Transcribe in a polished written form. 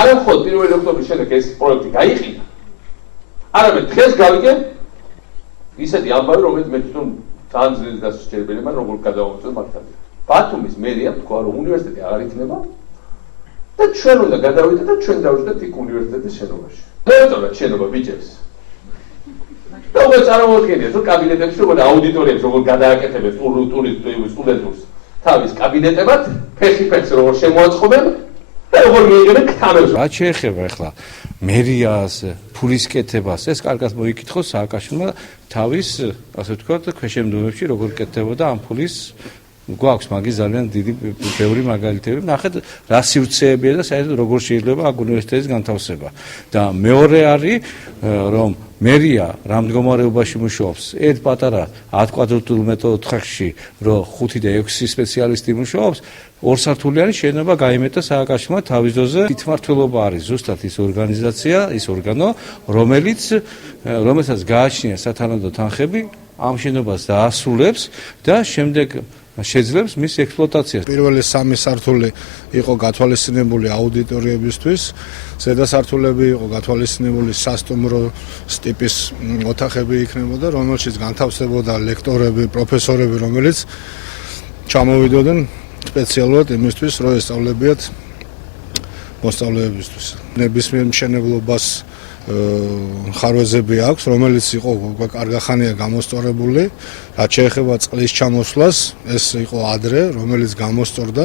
არა მხოლოდ 1 ოქტომბრის შემდეგ ეს პროექტი გაიყიდა. არამედ დღეს გავიგე ისეთი ამბავი, რომელიც მე თვითონ ძალიან ძლიერ დასაჭერებელი მან როგორ გადავამოწმე მართალია. ბათუმის მერიამ თქვა, რომ უნივერსიტეტი აღარ იქნება და ჩვენ უნდა გადავიდეთ და ჩვენ დავждეთ იქ უნივერსიტეტის შენობაში. დაეწოლა შენობა ბიჭებს. და უკვე წარმოუდგენიათ, რომ კაბინეტებში როგორ აუდიტორიებს როგორ გადააკეთებენ სტუდენტებს თავის კაბინეტებად, ფეხი-ფეხს როგორ შემოაწყობენ. რაც შეეხება ახლა მერიას, ფულის კეთებას, ეს კარგად მოიკითხოს სააკაშვილმა თავის, ასე ვთქვათ, ქვეშემდომებში როგორ კეთდებოდა ამ ფულის გვაქვს მაგის ძალიან დიდი ბევრი მაგალითები. ნახეთ, რა სივრცეებია და საერთოდ როგორ შეიძლება აქ უნივერსიტეტის განთავსება. და მეორე არის, რომ მერია რა მდგომარეობაში მუშაობს, ერთ პატარა 10 კვადრატულ მეტრ ოთახში, რომ 5 და 6 სპეციალისტი მუშაობს, ორსართულიანი შენობა გაიმეტა სააკაშვილმა თავის ძოზე. თვითმმართველობა არის ზუსტად ის ორგანიზაცია, ის ორგანო, რომელსაც გააჩნია სათანადო თანხები ამ შენობას დაასრულებს და შემდეგ შეძლებს მის ექსპლუატაციას. პირველი 3 სართული იყო გათვალისწინებული აუდიტორიებისთვის, ზედა სართულები იყო გათვალისწინებული სასტუმრო ტიპის ოთახები იქნებოდა, რომელშიც განთავსებოდა ლექტორები, პროფესორები, რომელიც ჩამოვიდოდნენ სპეციალურად იმისთვის, რომ ესწავლებიათ მოსწავლეებისთვის. ნებისმიერ მშენებლობას ხარვეზები აქვს, რომელიც იყო კარგახანია გამოსწორებული, რაც შეეხება წყლის ჩამოსვლას, ეს იყო ადრე, რომელიც გამოსწორდა.